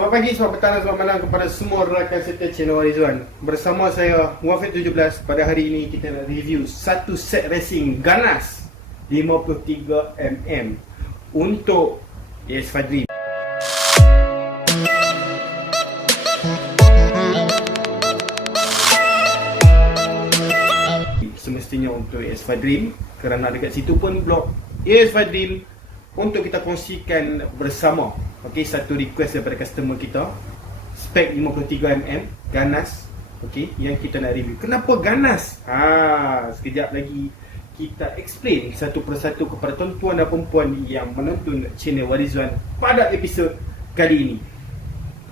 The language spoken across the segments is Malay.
Selamat pagi, selamat petang dan selamat malam kepada semua rakan serta channel Rizwan. Bersama saya Muafiq 17. Pada hari ini kita nak review satu set racing ganas 53mm untuk ES5 Dream. Semestinya untuk ES5 Dream, kerana dekat situ pun blog ES5 Dream untuk kita kongsikan bersama. Okey, satu request daripada customer kita, spek 53mm ganas, okey, yang kita nak review. Kenapa ganas? Sekejap lagi kita explain satu persatu kepada tuan-tuan dan perempuan yang menonton channel Warizwan pada episod kali ini.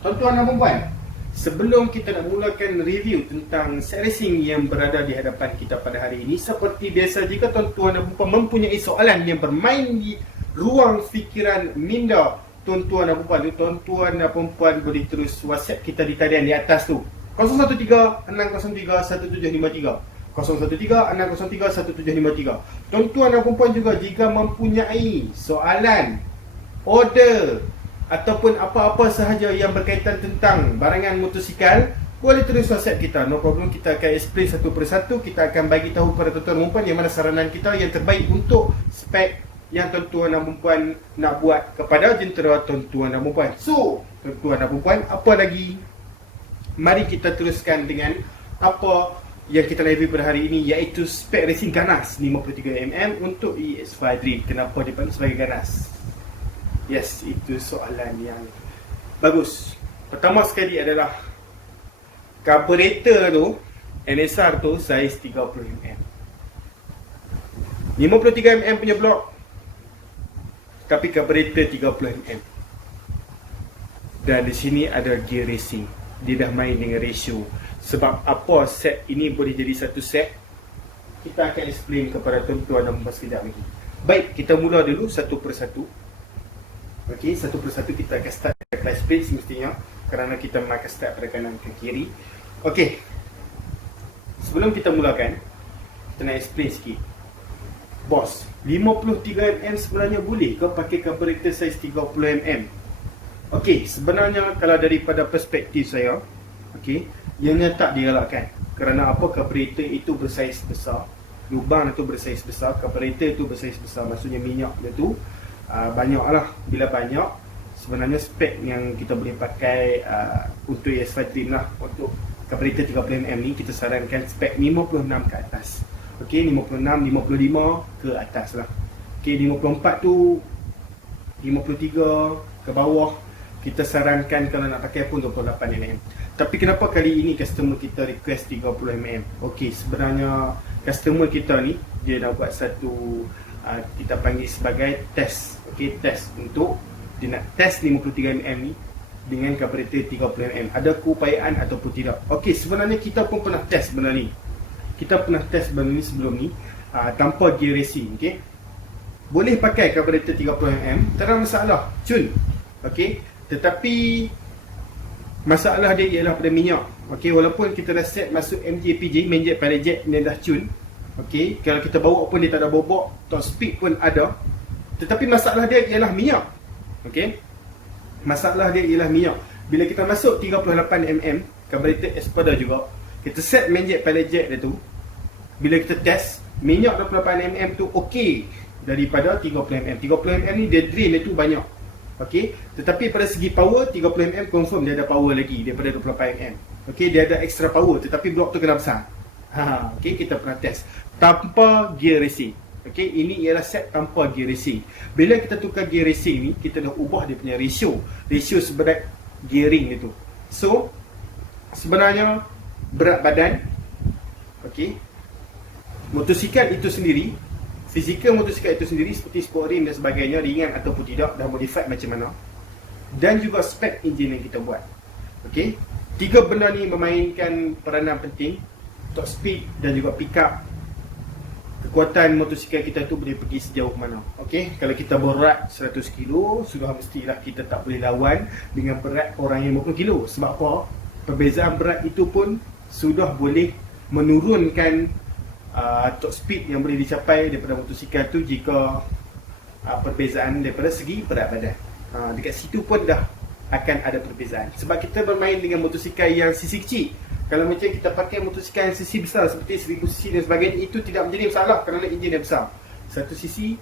Tuan-tuan dan perempuan, sebelum kita nak mulakan review tentang set racing yang berada di hadapan kita pada hari ini, seperti biasa, jika tuan-tuan dan perempuan mempunyai soalan yang bermain di ruang fikiran minda tuan-tuan dan perempuan boleh terus WhatsApp kita di talian di atas tu, 013-603-1753, 013-603-1753. Tuan-tuan dan perempuan juga jika mempunyai soalan, order ataupun apa-apa sahaja yang berkaitan tentang barangan motosikal, boleh terus WhatsApp kita, no problem. Kita akan explain satu persatu. Kita akan bagi tahu kepada tuan-tuan dan perempuan yang mana saranan kita yang terbaik untuk spek yang tuan-tuan dan perempuan nak buat kepada jentera tuan-tuan dan perempuan. So, tuan-tuan dan perempuan, apa lagi? Mari kita teruskan dengan apa yang kita review pada hari ini, iaitu spek racing ganas 53mm untuk ES5 Dream. Kenapa dipanggil sebagai ganas? Yes, itu soalan yang bagus. Pertama sekali adalah carburetor tu, NSR tu saiz 30mm, 53mm punya blok, tapi carburetor 30mm. Dan di sini ada gear racing. Dia dah main dengan ratio. Sebab apa set ini boleh jadi satu set, kita akan explain kepada tuan-tuan dan perempuan sekejap lagi. Baik, kita mula dulu satu persatu. Okey, satu persatu kita akan start dari clutch plate semestinya, kerana kita akan start pada kanan ke kiri. Okey, sebelum kita mulakan, kita nak explain sikit. Bos, 53mm sebenarnya boleh ke pakai carburetor saiz 30mm? Okey, sebenarnya kalau daripada perspektif saya, okey, ianya tak digalakkan. Kerana apa? Carburetor itu bersaiz besar, lubang itu bersaiz besar, carburetor itu bersaiz besar, maksudnya minyak dia tu banyak lah. Bila banyak, sebenarnya spek yang kita boleh pakai untuk ES5 Dream lah, untuk carburetor 30mm ni, kita sarankan spek 56 ke atas. Okey, 56, 55 ke atas lah. Okey, 54 tu, 53 ke bawah, kita sarankan kalau nak pakai pun 28mm. Tapi kenapa kali ini customer kita request 30mm? Okey, sebenarnya customer kita ni, dia nak buat satu kita panggil sebagai test. Okey, test untuk dia nak test 53mm ni dengan carburetor 30mm. Ada keupayaan ataupun tidak? Okey, sebenarnya kita pun pernah test benda ni. Kita pernah test benda ni sebelum ni, tanpa gear racing. Okay? Boleh pakai carburetor 30mm, tak ada masalah, cun. Okay? Tetapi masalah dia ialah pada minyak. Okay? Walaupun kita dah set masuk MJPJ, main jet pilot jet, dia dah cun. Okay? Kalau kita bawa pun dia tak ada bobok, top speed pun ada, tetapi masalah dia ialah minyak. Okay? Masalah dia ialah minyak. Bila kita masuk 38mm, carburetor Espada juga, kita set main jet pilot jet dia tu, bila kita test, minyak 28mm tu okey daripada 30mm. 30mm ni dia drain dia tu banyak. Okey, tetapi pada segi power, 30mm confirm dia ada power lagi daripada 28mm. Okey, dia ada extra power, tetapi blok tu kena besar. Okey, kita pernah test tanpa gear racing. Okey, ini ialah set tanpa gear racing. Bila kita tukar gear racing ni, kita dah ubah dia punya ratio seberat gearing dia tu. So, sebenarnya berat badan, okey, motosikal itu sendiri, fizikal motosikal itu sendiri seperti sport rim dan sebagainya, ringan ataupun tidak, dah modified macam mana, dan juga spek enjin yang kita buat. Okey, tiga benda ni memainkan peranan penting. Top speed dan juga pick up, kekuatan motosikal kita tu boleh pergi sejauh mana. Okey, kalau kita berat 100 kilo, sudah mestilah kita tak boleh lawan dengan berat orang yang 50 kilo. Sebab apa? Perbezaan berat itu pun sudah boleh menurunkan top speed yang boleh dicapai daripada motosikal tu jika perbezaan daripada segi berat badan. Dekat situ pun dah akan ada perbezaan. Sebab kita bermain dengan motosikal yang sisi kecil. Kalau macam kita pakai motosikal yang sisi besar seperti 1000 cc dan sebagainya, itu tidak menjadi masalah kerana enjin dia besar. Satu sisi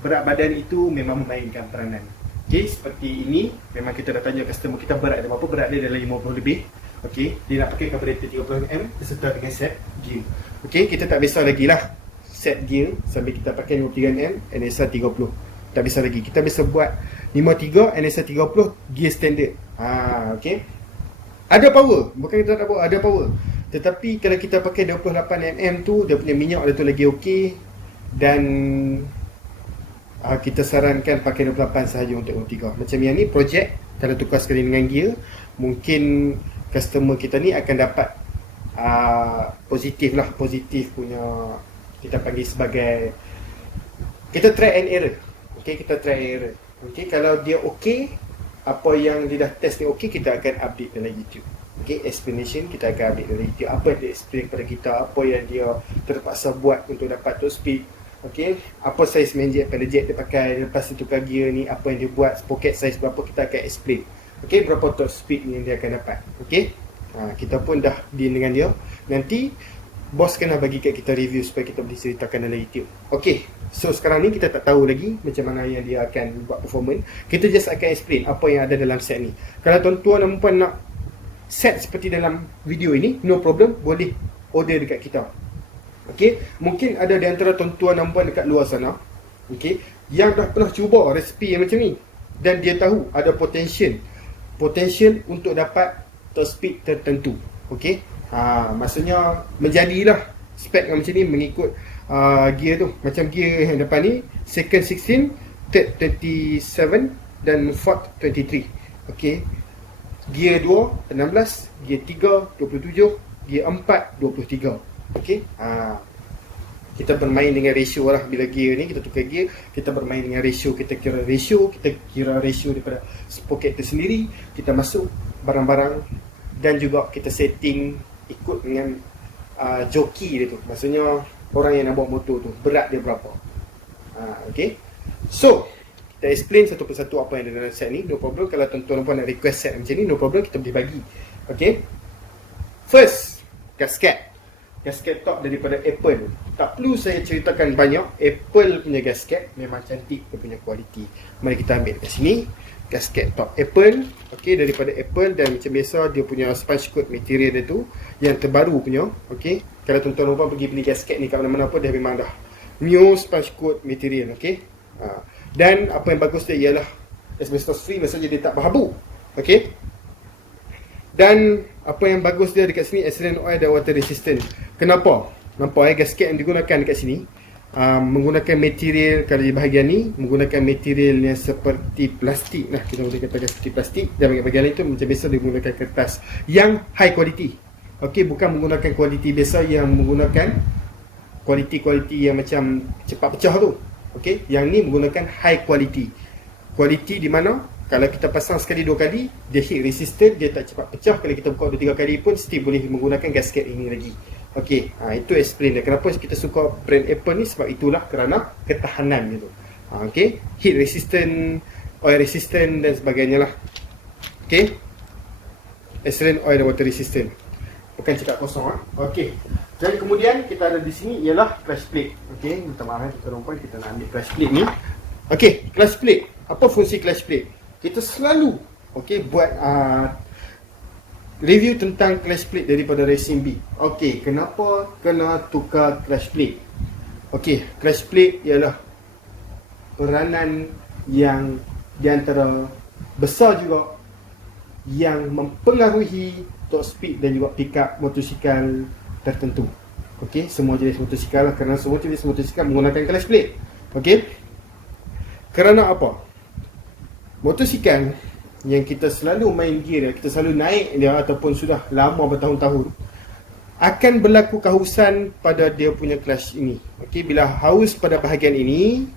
berat badan itu memang memainkan peranan. Okey, seperti ini memang kita dah tanya customer kita berat dia berapa, berat dia dalam 50 lebih. Okey, dia nak pakai carburetor 30mm beserta dengan set gear. Okey, kita tak biasa lagi lah set gear sambil kita pakai 53mm NSR 30. Tak biasa lagi. Kita biasa buat 53 NSR 30 gear standard. Okey. Ada power, bukan kita tak ada power. Tetapi kalau kita pakai 28mm tu, dia punya minyak dia tu lagi okey. Dan kita sarankan pakai 28 sahaja untuk 23. Macam yang ni projek, kalau tukar sekali dengan gear, mungkin customer kita ni akan dapat positif lah, positif punya, kita panggil sebagai, kita try and error. Okay, kita try and error. Okay, kalau dia okey, apa yang dia dah test ni okey, kita akan update dalam YouTube. Okay, explanation kita akan update dalam YouTube. Apa yang dia explain kepada kita, apa yang dia terpaksa buat untuk dapat top speed. Okay, apa saiz main jet, pada jet dia pakai, lepas tu tukar gear ni, apa yang dia buat, pocket size berapa, kita akan explain. Okay, berapa top speed ni yang dia akan dapat. Okay, kita pun dah deal dengan dia. Nanti bos kena bagi kat kita review supaya kita boleh ceritakan dalam YouTube. Okay, so sekarang ni kita tak tahu lagi macam mana yang dia akan buat performance. Kita just akan explain apa yang ada dalam set ni. Kalau tuan-tuan dan puan nak set seperti dalam video ini, no problem, boleh order dekat kita. Okay, mungkin ada di antara tuan-tuan dan puan dekat luar sana, okay, yang dah pernah cuba resipi yang macam ni, dan dia tahu ada potential untuk dapat top speed tertentu. Okay, maksudnya menjadilah spek yang macam ni mengikut gear tu. Macam gear yang depan ni second 16, third 27 dan fourth 23. Okay, gear 2 16, gear 3 27, gear 4 23. Okay, kita bermain dengan ratio lah. Bila gear ni kita tukar gear, kita bermain dengan ratio. Kita kira ratio daripada pocket tu sendiri, kita masuk barang-barang, dan juga kita setting ikut dengan joki dia tu. Maksudnya orang yang nak bawa motor tu, berat dia berapa. Okay, so kita explain satu persatu apa yang ada dalam set ni. No problem, kalau tuan-tuan puan nak request set macam ni, no problem, kita boleh bagi. Okay, first, gasket top daripada Apple. Tak perlu saya ceritakan banyak. Apple punya gasket memang cantik, dia punya kualiti. Mari kita ambil kat sini gasket top Apple. Okay, daripada Apple, dan macam biasa dia punya sponge coat material dia tu yang terbaru punya. Okay, kalau tuan-tuan puan pergi beli gasket ni kat mana-mana pun, dia memang dah new sponge coat material. Okay, dan apa yang bagus dia ialah asbestos free, maksudnya dia tak berhabuk. Okay, dan apa yang bagus dia dekat sini, ethylene oil dan water resistant. Kenapa? Nampak gasket yang digunakan dekat sini menggunakan material, kalau di bahagian ni menggunakan material yang seperti plastik lah, kita boleh katakan seperti plastik, dan bahagian lain tu macam biasa dia menggunakan kertas yang high quality. Okey, bukan menggunakan kualiti biasa yang menggunakan kualiti yang macam cepat pecah tu. Okey, yang ni menggunakan high quality. Quality di mana kalau kita pasang sekali 2 kali, dia heat resistant, dia tak cepat pecah. Kalau kita buka 2-3 kali pun still boleh menggunakan gasket ini lagi. Okey, itu explain dia kenapa kita suka brand Apple ni, sebab itulah kerana ketahanan dia tu. Okey, heat resistant, oil resistant dan sebagainya lah. Okey, ethylene oil dan water resistant. Bukan cakap kosong. Okey, dan kemudian kita ada di sini ialah clutch plate. Okey, minta maaf tuan-tuan, kita nak ambil clutch plate ni. Okey, clutch plate. Apa fungsi clutch plate? Kita selalu buat review tentang clutch plate daripada Racing Beat. Okey, kenapa kena tukar clutch plate? Okey, clutch plate ialah peranan yang di antara besar juga yang mempengaruhi top speed dan juga pick up motosikal tertentu. Okey, semua jenis motosikal lah, kerana semua jenis motosikal menggunakan clutch plate. Okey, kerana apa? Motosikal yang kita selalu main gear dia, kita selalu naik dia ataupun sudah lama bertahun-tahun, akan berlaku kehausan pada dia punya clutch ini. Okey, bila haus pada bahagian ini,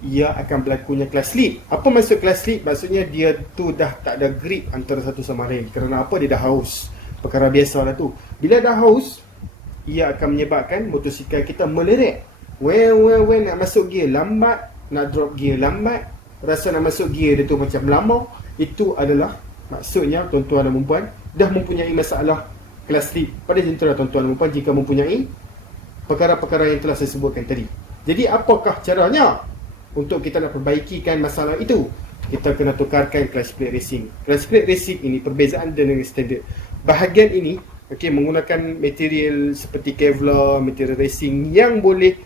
ia akan berlakunya clutch slip. Apa maksud clutch slip? Maksudnya dia tu dah tak ada grip antara satu sama lain. Kerana apa? Dia dah haus. Perkara biasa dah tu. Bila dah haus, ia akan menyebabkan motosikal kita meleret. When nak masuk gear lambat, nak drop gear lambat, rasa nak masuk gear dia tu macam lama. Itu adalah Maksudnya tuan-tuan dan puan dah mempunyai masalah kelas sleep pada jentera tuan-tuan dan puan jika mempunyai perkara-perkara yang telah saya sebutkan tadi. Jadi apakah caranya untuk kita nak perbaikikan masalah itu? Kita kena tukarkan clutch plate racing. Clutch plate racing ini perbezaan dengan standard. Bahagian ini menggunakan material seperti Kevlar, material racing yang boleh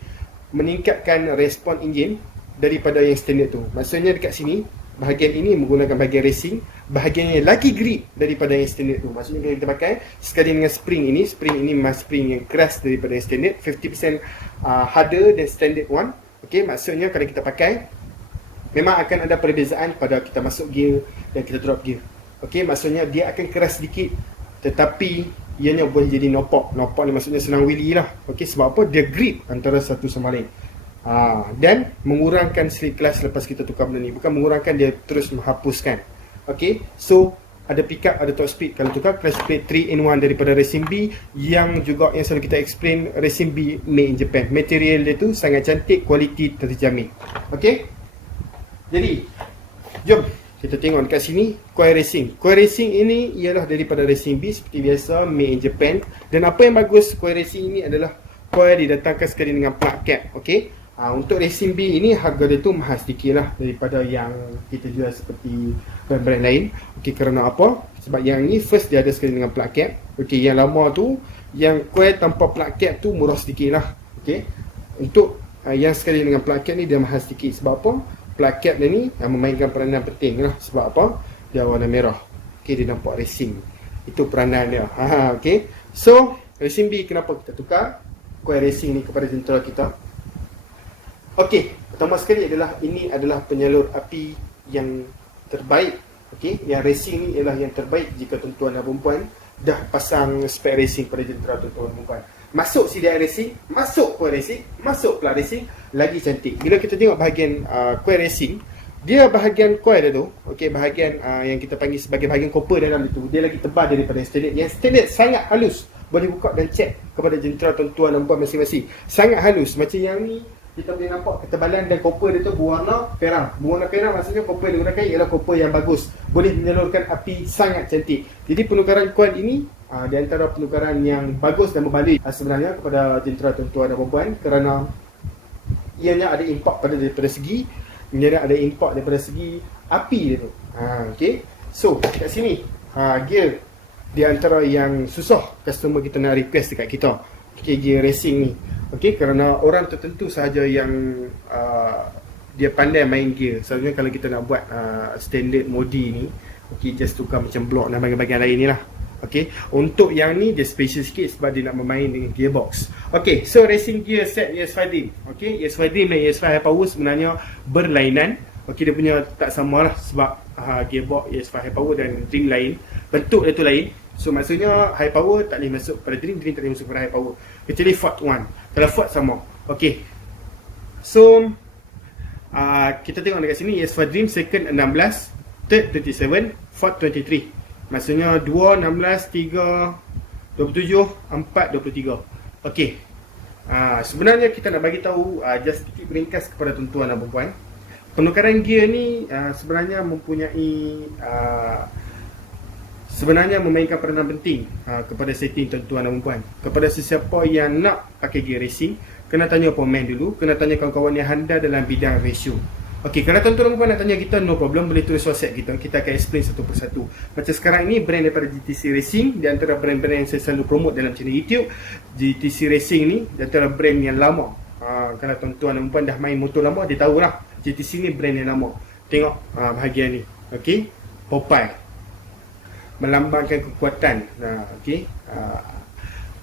meningkatkan respon enjin daripada yang standard tu. Maksudnya dekat sini bahagian ini menggunakan bahagian racing, bahagian yang lagi grip daripada yang standard tu. Maksudnya kalau kita pakai sekali dengan spring ini memang spring yang keras daripada yang standard, 50% harder than standard one. Okey, maksudnya kalau kita pakai memang akan ada perbezaan pada kita masuk gear dan kita drop gear. Okey, maksudnya dia akan keras sedikit tetapi ianya boleh jadi nopok. Nopok ni maksudnya senang wheelie lah. Okey, sebab apa? Dia grip antara satu sama lain. Dan mengurangkan slip clutch lepas kita tukar benda ni. Bukan mengurangkan, dia terus menghapuskan. Okey, so ada pickup, ada top speed. Kalau tukar clutch plate 3-in-1 daripada Racing B, yang juga yang selalu kita explain, Racing B made in Japan. Material dia tu sangat cantik, kualiti terjamin. Okey, jadi jom kita tengok dekat sini coil racing. Coil racing ini ialah daripada Racing B seperti biasa, made in Japan. Dan apa yang bagus coil racing ini adalah coil didatangkan sekali dengan plug cap. Okey, untuk Racing B ini harga dia tu mahal sedikit lah daripada yang kita jual seperti brand-brand lain. Okey, kerana apa? Sebab yang ni first dia ada sekali dengan plug cap. Okey, yang lama tu yang coil tanpa plug cap tu murah sedikit lah. Okey, untuk yang sekali dengan plug cap ni dia mahal sedikit. Sebab apa? Plug cap dia ni memainkan peranan penting lah. Sebab apa? Dia warna merah. Okey, dia nampak racing. Itu peranan dia. Okey, so Racing B kenapa kita tukar coil racing ni kepada jentera kita? Okey, pertama sekali adalah ini adalah penyalur api yang terbaik. Okey, yang racing ni ialah yang terbaik jika tuan-tuan dan puan dah pasang spek racing pada jentera tuan-tuan dan puan. Masuk CDI racing, masuk coil racing, masuk plug racing, lagi cantik. Bila kita tengok bahagian coil racing, dia bahagian coil dia tu, okey, bahagian yang kita panggil sebagai bahagian copper dalam itu, dia lagi tebal daripada yang standard. Yang standard sangat halus. Boleh buka dan check kepada jentera tuan-tuan dan puan masing-masing. Sangat halus. Macam yang ni kita boleh nampak ketebalan dan copper dia tu berwarna perang. Berwarna perang maksudnya copper yang digunakan ialah copper yang bagus. Boleh menyalurkan api sangat cantik. Jadi penukaran coil ini di antara penukaran yang bagus dan berbalik sebenarnya kepada jentera tuan-tuan dan puan, kerana ianya ada impak daripada segi api dia tu. Okey. So, kat sini gear di antara yang susah customer kita nak request dekat kita. Okey, gear racing ni. Okey, kerana orang tertentu sahaja yang dia pandai main gear. Selalunya kalau kita nak buat standard modi ni, okey, just tukar macam block dan bahagian-bahagian lain ni lah. Okey, untuk yang ni dia special sikit sebab dia nak bermain dengan gearbox. Okey, so racing gear set ES5 Dream. Okey, ES5 Dream dan ES5 High Power sebenarnya berlainan. Okey, dia punya tak sama lah sebab gearbox ES5 High Power dan Dream lain. Bentuk dia tu lain. So maksudnya High Power tak boleh masuk pada Dream, Dream tak boleh masuk pada High Power. Kecuali Ford 1. Kalau Ford sama. Okey, so kita tengok dekat sini ES5 Dream second 16, third 27, fourth 23. Maksudnya 2, 16, 3, 27, 4, 23. Okey. Sebenarnya kita nak bagi tahu just sedikit ringkas kepada tuan-tuan dan puan. Penukaran gear ni sebenarnya sebenarnya memainkan peranan penting kepada setting tuan-tuan dan puan. Kepada sesiapa yang nak pakai gear racing, kena tanya pemain dulu, kena tanya kawan-kawan yang handal dalam bidang ratio. Okey, kalau tuan-tuan dan puan nak tanya kita, no problem, boleh tulis WhatsApp kita. Kita akan explain satu persatu. Macam sekarang ni brand daripada GTC Racing, di antara brand-brand yang saya selalu promote dalam channel YouTube. GTC Racing ni di antara brand yang lama. Kalau tuan-tuan dan puan dah main motor lama, dia tahulah GTC ni brand yang lama. Tengok bahagian ni. Okey, Popeye melambangkan kekuatan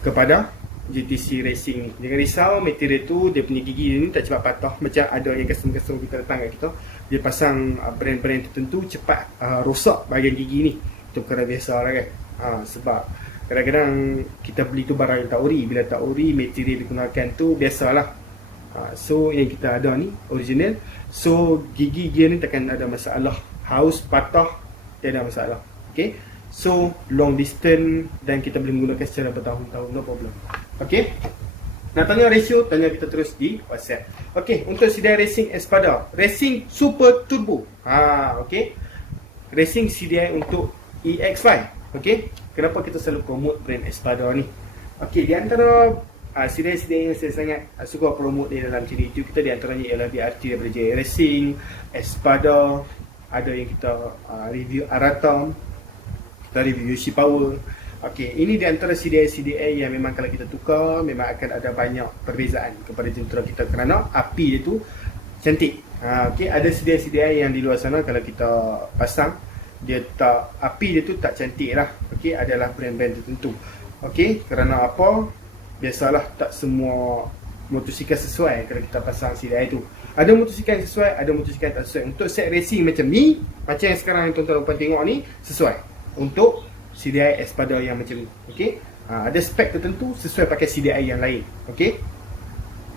kepada GTC Racing ni. Jangan risau, material tu dia punya gigi ni tak cepat patah. Macam ada yang customer kita datang kat kita, dia pasang brand-brand tertentu cepat rosak bahagian gigi ni. Itu perkara biasa lah kan. Sebab kadang-kadang kita beli tu barang yang tak ori. Bila tak ori, material digunakan tu biasalah. So yang kita ada ni original. So gigi gear ni takkan ada masalah. Haus patah dia ada masalah. Okay, so long distance dan kita boleh menggunakan secara bertahun-tahun, no problem. Okey, nak tanya ratio, tanya kita terus di WhatsApp. Okey, untuk CDI Racing Espada Racing Super Turbo. Okey, Racing CDI untuk EX5. Okey, kenapa kita selalu promote brand Espada ni? Okey, di antara siri-siri yang saya sangat suka promote di dalam channel YouTube kita, di antaranya ialah BRT daripada Jaya Racing, Espada, ada yang kita review Aratom, kita review Yoshi Power. Okey, ini di antara CDI yang memang kalau kita tukar memang akan ada banyak perbezaan kepada jentera kita kerana api dia tu cantik. Okey, ada CDI yang di luar sana kalau kita pasang dia tak, api dia tu tak cantik lah. Okey, adalah brand-brand tertentu. Okey, kerana apa? Biasalah tak semua motosikal sesuai kalau kita pasang CDI tu. Ada motosikal yang sesuai, ada motosikal tak sesuai. Untuk set racing macam ni, macam yang sekarang yang tuan-tuan tengok ni, sesuai untuk CDI Espada yang macam ni. Okey, ada spek tertentu sesuai pakai CDI yang lain. Okey,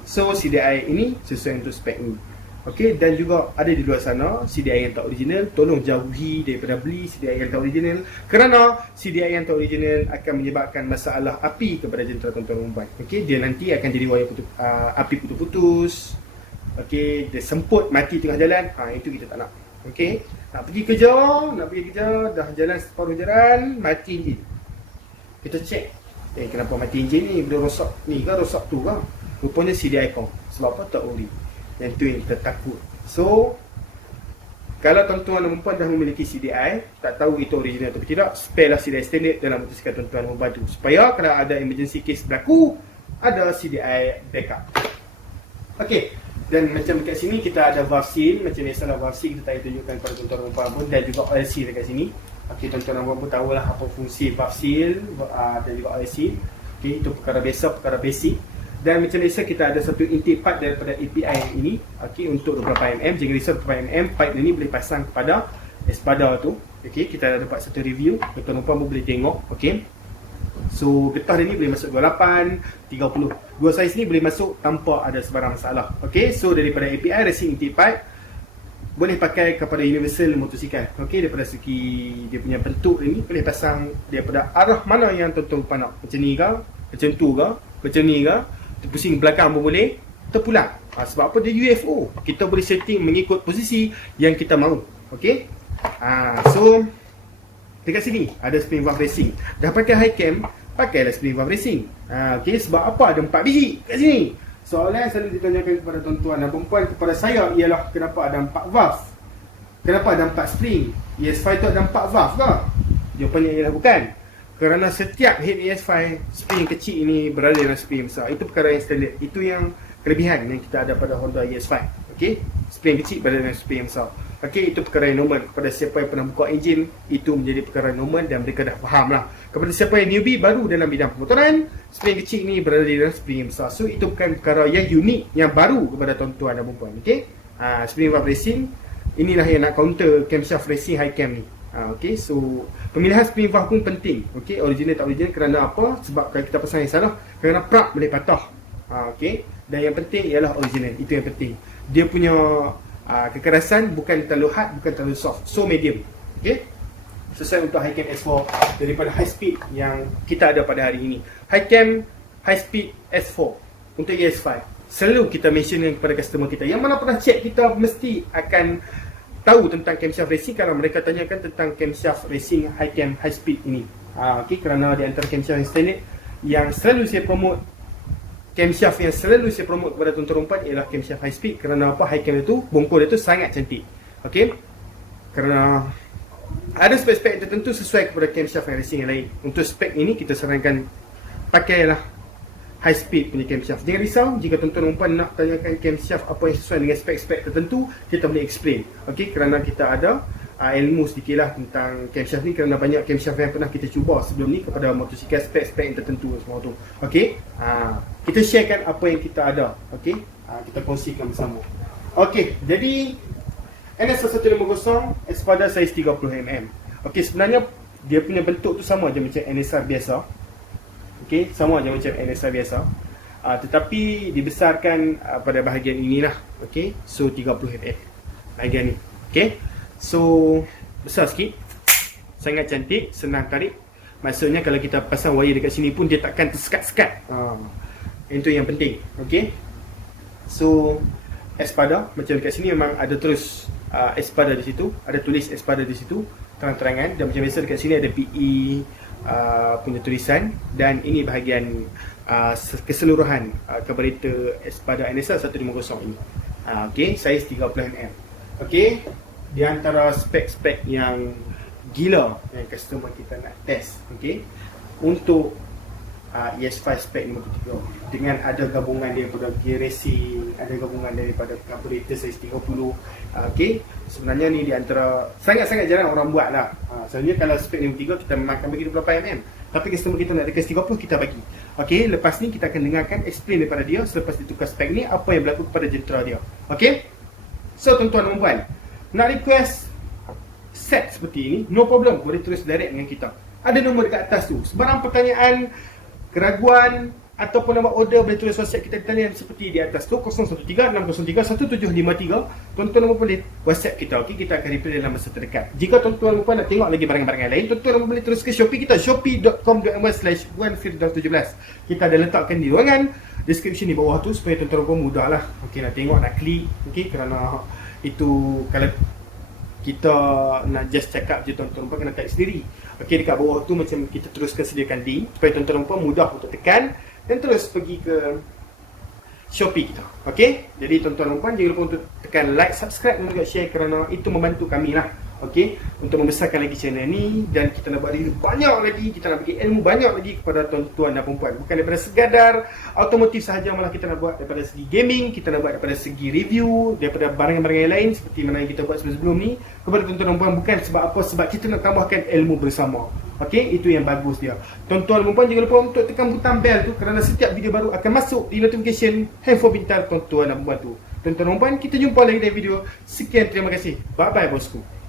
so CDI ini sesuai untuk spek ni. Okey, dan juga ada di luar sana CDI yang tak original, tolong jauhi daripada beli CDI yang tak original, kerana CDI yang tak original akan menyebabkan masalah api kepada jentera tuan-tuan perempuan. Okey, dia nanti akan jadi wayar api putus-putus. Okey, dia semput mati tengah jalan. Itu kita tak nak. Okey, nak pergi kerja, dah jalan separuh jalan, mati enjin. Kita cek, kenapa mati enjin ni? Bila rosak ni ke, rosak tu ke? Rupanya CDI kau. Sebab apa? Tak ori. Yang tu yang kita takut. So, kalau tuan-tuan dan puan dah memiliki CDI, tak tahu itu original atau tidak, spare lah CDI standard dalam motosikal tuan-tuan dan puan tu, supaya kalau ada emergency case berlaku, ada CDI backup. Okey, dan macam dekat sini kita ada valve seal. Macam biasalah valve seal kita tak tunjukkan kepada tuan-tuan dan puan pun, dan juga oil seal dekat sini. Okey, tuan-tuan dan puan pun tahulah apa fungsi valve seal dan juga oil seal. Okey, itu perkara biasa, perkara basic. Dan macam biasa kita ada satu intake pipe daripada API ini. Okey, untuk 20 mm. Jangan risau 20 mm. Pipe ini boleh pasang kepada Espada tu. Okey, kita dah dapat satu review. Tuan-tuan pun boleh tengok. Okey, so getah dia ni boleh masuk 28, 30. Dua saiz ni boleh masuk tanpa ada sebarang masalah. Okey, so daripada API racing intake pipe boleh pakai kepada universal motosikal. Okey, daripada segi dia punya bentuk ni boleh pasang daripada arah mana yang tuan-tuan nak. Macam ni ke, macam tu ke, macam ni ke, terpusing belakang pun boleh, terpulang. Sebab apa? Dia UFO. Kita boleh setting mengikut posisi yang kita mahu. Okey, so dekat sini ada spring valve racing. Dah pakai high cam, pakailah spring valve racing. Okey, sebab apa? Ada 4 biji kat sini. Soalan yang selalu ditanyakan kepada tuan-tuan dan perempuan kepada saya ialah kenapa ada 4 valve? Kenapa ada 4 spring? ES5 tu ada 4 valve ke? Jawapannya ialah bukan. Kerana setiap head ES5 spring kecil ini berada dalam spring besar. Itu perkara yang standard. Itu yang kelebihan yang kita ada pada Honda ES5. Okey, spring kecil berada dalam spring besar. Okey, itu perkara yang normal. Kepada siapa yang pernah buka enjin, itu menjadi perkara normal dan mereka dah faham lah. Kepada siapa yang newbie baru dalam bidang pemotoran, spring kecil ni berada dalam spring besar. So itu bukan perkara yang unik, yang baru kepada tuan-tuan dan perempuan. Okey, spring valve racing inilah yang nak counter camshaft racing high cam ni. Okey, so pemilihan spring valve pun penting. Okey, original tak original, kerana apa? Sebab kalau kita pasang yang salah, kerana prap boleh patah. Okey, dan yang penting ialah original. Itu yang penting. Dia punya kekerasan bukan terlalu hard, bukan terlalu soft. So medium. Okey, sesuai untuk high cam S4 daripada high speed yang kita ada pada hari ini. High cam high speed S4 untuk ES5. Selalu kita mention kepada customer kita yang mana pernah check, kita mesti akan tahu tentang camshaft racing kalau mereka tanyakan tentang camshaft racing high cam high speed ini. Okey, kerana di antara camshaft yang standard yang selalu saya promote, camshaft yang selalu saya promote kepada tuan-tuan perempuan ialah camshaft high speed. Kerana apa? High cam itu, bongkor dia tu sangat cantik. Okey, kerana ada spek-spek tertentu sesuai kepada camshaft yang racing yang lain. Untuk spek ini kita sarankan pakailah high speed punya camshaft. Jangan risau jika tuan-tuan dan puan nak tanyakan camshaft apa yang sesuai dengan spek-spek tertentu, kita boleh explain. Okey, kerana kita ada ilmu sedikit lah tentang camshaft ni, kerana banyak camshaft yang pernah kita cuba sebelum ni kepada motosikal spek-spek yang tertentu semua tu. Okey, kita sharekan apa yang kita ada. Okey, kita kongsikan bersama. Okey, jadi NS1150 Espada saiz 30mm. Okey, sebenarnya dia punya bentuk tu sama je macam NSR biasa. Okey, sama je macam NSR biasa. Tetapi dibesarkan pada bahagian inilah. Okey, so 30mm bahagian ni. Okey, so besar sikit, sangat cantik, senang tarik. Maksudnya kalau kita pasang wire dekat sini pun dia takkan tersekat-sekat. Itu yang penting. Okey, so Espada macam dekat sini memang ada terus Espada di situ, ada tulis Espada di situ. terang-terangan, dan macam biasa dekat sini ada PE punya tulisan, dan ini bahagian keseluruhan carburetor pada NSR 150 ini. Okey, saiz 30mm. Okey, di antara spek-spek yang gila yang customer kita nak test, okey, untuk ES5 spek 53 dengan ada gabungan daripada gear racing, ada gabungan daripada carburetor saiz 30. Okey, sebenarnya ni di antara sangat-sangat jarang orang buat lah. Selalunya kalau spek 53 kita memang akan bagi 28mm, tapi customer kita nak request 30, kita bagi. Okey, lepas ni kita akan dengarkan explain daripada dia selepas ditukar spek ni apa yang berlaku kepada jentera dia. Okey, so tuan-tuan dan puan, nak request set seperti ini, no problem, boleh tulis direct dengan kita. Ada nombor dekat atas tu. Sebarang pertanyaan, keraguan ataupun nama order, boleh tulis WhatsApp kita di talian seperti di atas tu, 013-603-1753. Tuan-tuan dan puan boleh WhatsApp kita, okey, kita akan reply dalam masa terdekat. Jika tuan-tuan dan puan nak tengok lagi barang-barang yang lain, tuan-tuan dan puan boleh terus ke Shopee kita, shopee.com.my/1firdaus17. Kita ada letakkan di ruangan description di bawah tu supaya tuan-tuan dan puan mudah lah, okey, nak tengok, nak klik, okey, kerana itu kalau kita nak just check up je, tuan-tuan dan puan kena type sendiri. Okey, dekat bawah tu macam kita teruskan sediakan link supaya tuan-tuan dan puan mudah untuk tekan dan terus pergi ke Shopee kita. Okey, jadi tuan-tuan dan puan jangan lupa untuk tekan like, subscribe dan juga share kerana itu membantu kami lah, okey, untuk membesarkan lagi channel ni, dan kita nak buat review banyak lagi, kita nak bagi ilmu banyak lagi kepada tuan-tuan dan puan, bukan daripada sekadar automotif sahaja, malah kita nak buat daripada segi gaming, kita nak buat daripada segi review, daripada barang-barang yang lain seperti mana yang kita buat sebelum ni kepada tuan-tuan dan puan. Bukan sebab apa, sebab kita nak tambahkan ilmu bersama. Okey, itu yang bagus dia. Tuan-tuan dan puan jangan lupa untuk tekan butang bell tu kerana setiap video baru akan masuk di notification handphone pintar tuan-tuan dan puan tu. Tuan-tuan dan puan, kita jumpa lagi dalam video. Sekian, terima kasih. Bye bye bosku.